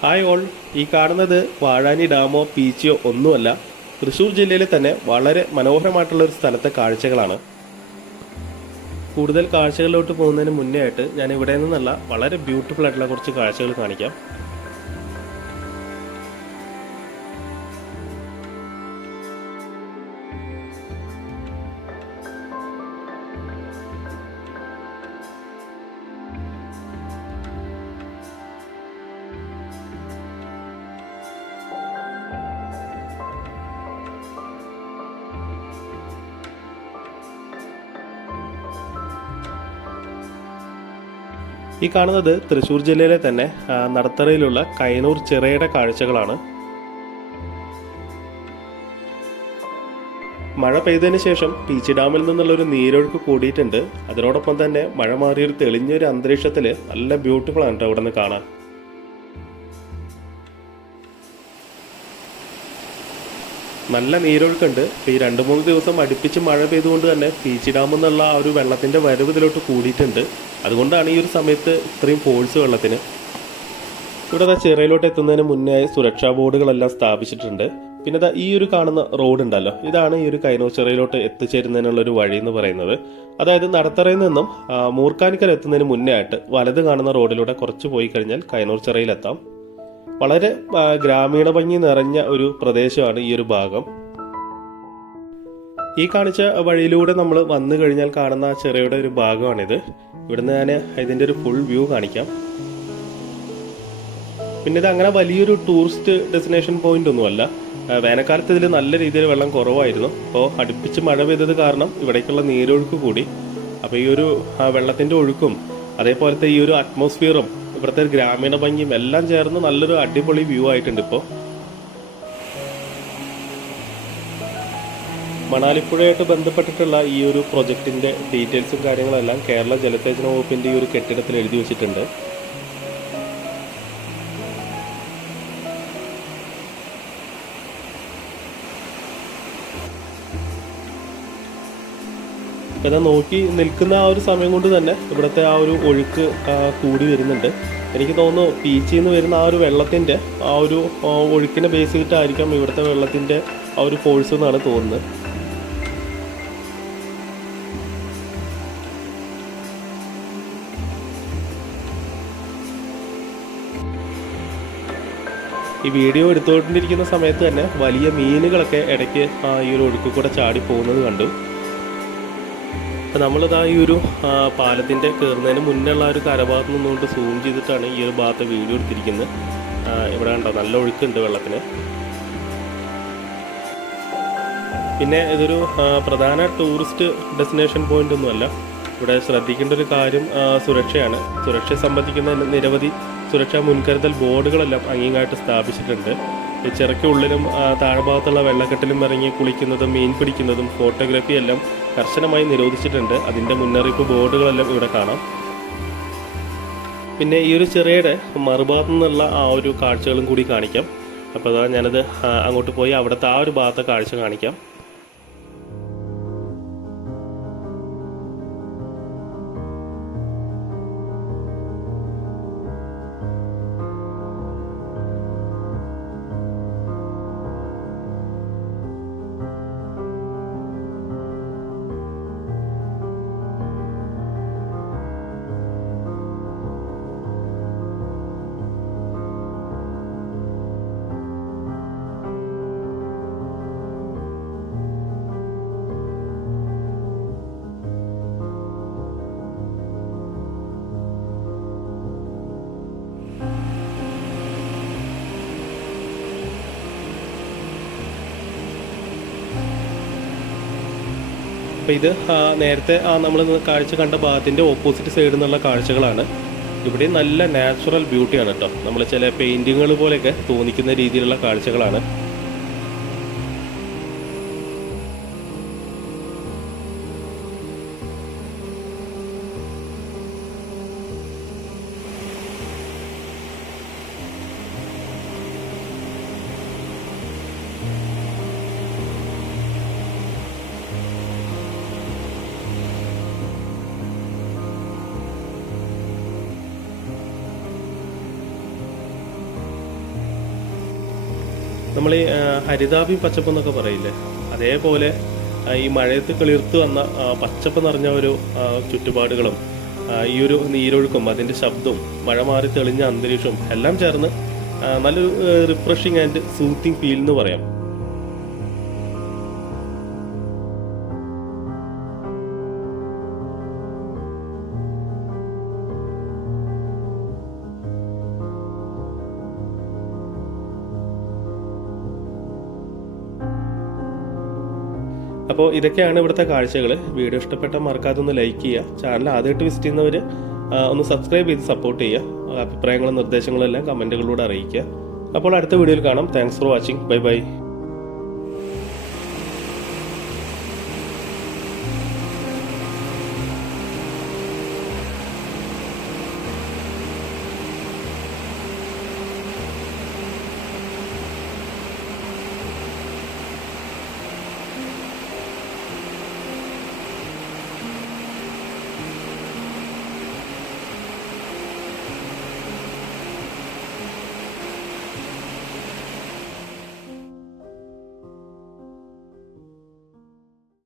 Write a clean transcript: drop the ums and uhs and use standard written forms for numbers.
Hi all. ഈ കാണുന്നത് വാഴാനി ഡാമോ ബീച്ചോ ഒന്നുമല്ല, തൃശ്ശൂർ ജില്ലയിലെ തന്നെ വളരെ മനോഹരമായിട്ടുള്ള ഒരു സ്ഥലത്തെ കാഴ്ചകളാണ്. കൂടുതൽ കാഴ്ചകളിലോട്ട് പോകുന്നതിന് മുന്നേ ആയിട്ട് ഞാൻ ഇവിടെ നിന്നുള്ള വളരെ ബ്യൂട്ടിഫുൾ ആയിട്ടുള്ള കുറച്ച് കാഴ്ചകൾ കാണിക്കാം. ഈ കാണുന്നത് തൃശ്ശൂർ ജില്ലയിലെ തന്നെ നടത്തറയിലുള്ള കൈനൂർ ചിറയുടെ കാഴ്ചകളാണ്. മഴ പെയ്തതിന് ശേഷം പീച്ചി ഡാമിൽ നിന്നുള്ളൊരു നീരൊഴുക്ക് കൂടിയിട്ടുണ്ട്. അതിനോടൊപ്പം തന്നെ മഴ മാറിയൊരു തെളിഞ്ഞൊരു അന്തരീക്ഷത്തിൽ നല്ല ബ്യൂട്ടിഫുൾ ആണ് കേട്ടോ ഇവിടെ നിന്ന് കാണാൻ. നല്ല നീരൊഴുക്കുണ്ട്. ഈ 2-3 ദിവസം അടുപ്പിച്ച് മഴ പെയ്തുകൊണ്ട് തന്നെ പീച്ചി ഡാമിൽ നിന്നുള്ള ആ ഒരു വെള്ളത്തിൻ്റെ വരവ് ഇതിലോട്ട് കൂടിയിട്ടുണ്ട്. അതുകൊണ്ടാണ് ഈ ഒരു സമയത്ത് ഇത്രയും ഫോഴ്സ് വെള്ളത്തിന്. ഇവിടെ ചിറയിലോട്ട് എത്തുന്നതിന് മുന്നേ സുരക്ഷാ ബോർഡുകളെല്ലാം സ്ഥാപിച്ചിട്ടുണ്ട്. പിന്നെ ഈ ഒരു കാണുന്ന റോഡ് ഉണ്ടല്ലോ, ഇതാണ് ഈ ഒരു കൈനൂർ ചിറയിലോട്ട് എത്തിച്ചേരുന്നതിനുള്ളൊരു വഴി എന്ന് പറയുന്നത്. അതായത് നടത്തറയിൽ നിന്നും മൂർക്കാനിക്കര എത്തുന്നതിന് മുന്നേ ആയിട്ട് വലത് കാണുന്ന റോഡിലൂടെ കുറച്ച് പോയി കഴിഞ്ഞാൽ കൈനൂർ ചിറയിലെത്താം. വളരെ ഗ്രാമീണ ഭംഗി നിറഞ്ഞ ഒരു പ്രദേശമാണ് ഈ ഒരു ഭാഗം. ഈ കാണിച്ച വഴിയിലൂടെ നമ്മൾ വന്നു കഴിഞ്ഞാൽ കാണുന്ന ആ ചിറയുടെ ഒരു ഭാഗമാണിത്. ഇവിടുന്ന് ഞാൻ ഇതിൻ്റെ ഒരു ഫുൾ വ്യൂ കാണിക്കാം. പിന്നെ ഇത് അങ്ങനെ വലിയൊരു ടൂറിസ്റ്റ് ഡെസ്റ്റിനേഷൻ പോയിന്റ് ഒന്നുമല്ല. വേനൽക്കാലത്ത് ഇതിൽ നല്ല രീതിയിൽ വെള്ളം കുറവായിരുന്നു. അപ്പോൾ അടുപ്പിച്ച് മഴ പെയ്തത് കാരണം ഇവിടേക്കുള്ള നീരൊഴുക്ക് കൂടി. അപ്പോൾ ഈ ഒരു വെള്ളത്തിൻ്റെ ഒഴുക്കും അതേപോലത്തെ ഈ ഒരു അറ്റ്മോസ്ഫിയറും ഇവിടുത്തെ ഗ്രാമീണ ഭംഗിയും എല്ലാം ചേർന്ന് നല്ലൊരു അടിപൊളി വ്യൂ ആയിട്ടുണ്ട്. ഇപ്പോൾ മണാലിപ്പുഴയായിട്ട് ബന്ധപ്പെട്ടിട്ടുള്ള ഈ ഒരു പ്രൊജക്ടിന്റെ ഡീറ്റെയിൽസും കാര്യങ്ങളെല്ലാം കേരള ജലസേചന വകുപ്പിന്റെ ഈ ഒരു കെട്ടിടത്തിൽ എഴുതി വെച്ചിട്ടുണ്ട്. ഇതാ നോക്കി നിൽക്കുന്ന ആ ഒരു സമയം കൊണ്ട് തന്നെ ഇവിടുത്തെ ആ ഒരു ഒഴുക്ക് കൂടി വരുന്നുണ്ട്. എനിക്ക് തോന്നുന്നു പീച്ചിൽ നിന്ന് വരുന്ന ആ ഒരു വെള്ളത്തിൻ്റെ ആ ഒരു ഒഴുക്കിനെ ബേസ് ചെയ്തിട്ടായിരിക്കാം ഇവിടുത്തെ വെള്ളത്തിൻ്റെ ആ ഒരു ഫോഴ്സ് എന്നാണ് തോന്നുന്നത്. ഈ വീഡിയോ എടുത്തുകൊണ്ടിരിക്കുന്ന സമയത്ത് തന്നെ വലിയ മീനുകളൊക്കെ ഇടയ്ക്ക് ഈ ഒരു ഒഴുക്ക് കൂടെ ചാടി പോകുന്നത് കണ്ടു. അപ്പം നമ്മളിതാ ഈ ഒരു പാലത്തിൻ്റെ കയറുന്നതിന് മുന്നുള്ള ഒരു കരഭാഗത്ത് നിന്നുകൊണ്ട് സൂം ചെയ്തിട്ടാണ് ഈ ഒരു ഭാഗത്ത് വീഡിയോ എടുത്തിരിക്കുന്നത്. ഇവിടെ കണ്ടോ നല്ല ഒഴുക്കുണ്ട് വെള്ളത്തിന്. പിന്നെ ഇതൊരു പ്രധാന ടൂറിസ്റ്റ് ഡെസ്റ്റിനേഷൻ പോയിന്റ് ഒന്നുമല്ല. ഇവിടെ ശ്രദ്ധിക്കേണ്ട ഒരു കാര്യം സുരക്ഷയാണ്. സുരക്ഷയെ സംബന്ധിക്കുന്ന നിരവധി സുരക്ഷാ മുൻകരുതൽ ബോർഡുകളെല്ലാം അംഗീകാരമായിട്ട് സ്ഥാപിച്ചിട്ടുണ്ട്. ചിറയ്ക്കുള്ളിലും താഴ്ഭാഗത്തുള്ള വെള്ളക്കെട്ടിലും ഇറങ്ങി കുളിക്കുന്നതും മീൻ പിടിക്കുന്നതും ഫോട്ടോഗ്രാഫി എല്ലാം കർശനമായി നിരോധിച്ചിട്ടുണ്ട്. അതിൻ്റെ മുന്നറിയിപ്പ് ബോർഡുകളെല്ലാം ഇവിടെ കാണാം. പിന്നെ ഈ ഒരു ചിറയുടെ മറുഭാഗത്തു നിന്നുള്ള ആ ഒരു കാഴ്ചകളും കൂടി കാണിക്കാം. അപ്പോൾ അതാ ഞാനത് അങ്ങോട്ട് പോയി അവിടുത്തെ ആ ഒരു ഭാഗത്തെ കാഴ്ച കാണിക്കാം. അപ്പോൾ ഇത് നേരത്തെ നമ്മൾ കാഴ്ച കണ്ട ഭാഗത്തിൻ്റെ ഓപ്പോസിറ്റ് സൈഡിൽ നിന്നുള്ള കാഴ്ചകളാണ്. ഇവിടെ നല്ല നാച്ചുറൽ ബ്യൂട്ടിയാണ് കേട്ടോ. നമ്മൾ ചില പെയിൻറ്റിങ്ങുകൾ പോലെയൊക്കെ തോന്നിക്കുന്ന രീതിയിലുള്ള കാഴ്ചകളാണ്. നമ്മൾ ഈ ഹരിതാഭി പച്ചപ്പ് എന്നൊക്കെ പറയില്ലേ, അതേപോലെ ഈ മഴയത്ത് കിളിർത്ത് വന്ന പച്ചപ്പ് നിറഞ്ഞ ഒരു ചുറ്റുപാടുകളും ഈ ഒരു നീരൊഴുക്കും അതിൻ്റെ ശബ്ദവും മഴ മാറി തെളിഞ്ഞ അന്തരീക്ഷവും എല്ലാം ചേർന്ന് നല്ലൊരു റിഫ്രഷിങ് ആൻഡ് സൂത്തിങ് ഫീൽ എന്ന് പറയാം. അപ്പോൾ ഇതൊക്കെയാണ് ഇവിടുത്തെ കാഴ്ചകൾ. വീഡിയോ ഇഷ്ടപ്പെട്ടാൽ മറക്കാതെ ഒന്ന് ലൈക്ക് ചെയ്യുക. ചാനൽ ആദ്യമായിട്ട് വിസിറ്റ് ചെയ്യുന്നവർ ഒന്ന് സബ്സ്ക്രൈബ് ചെയ്ത് സപ്പോർട്ട് ചെയ്യുക. അഭിപ്രായങ്ങളും നിർദ്ദേശങ്ങളും എല്ലാം കമൻറ്റുകളിലൂടെ അറിയിക്കുക. അപ്പോൾ അടുത്ത വീഡിയോയിൽ കാണാം. Thanks for watching. Bye bye.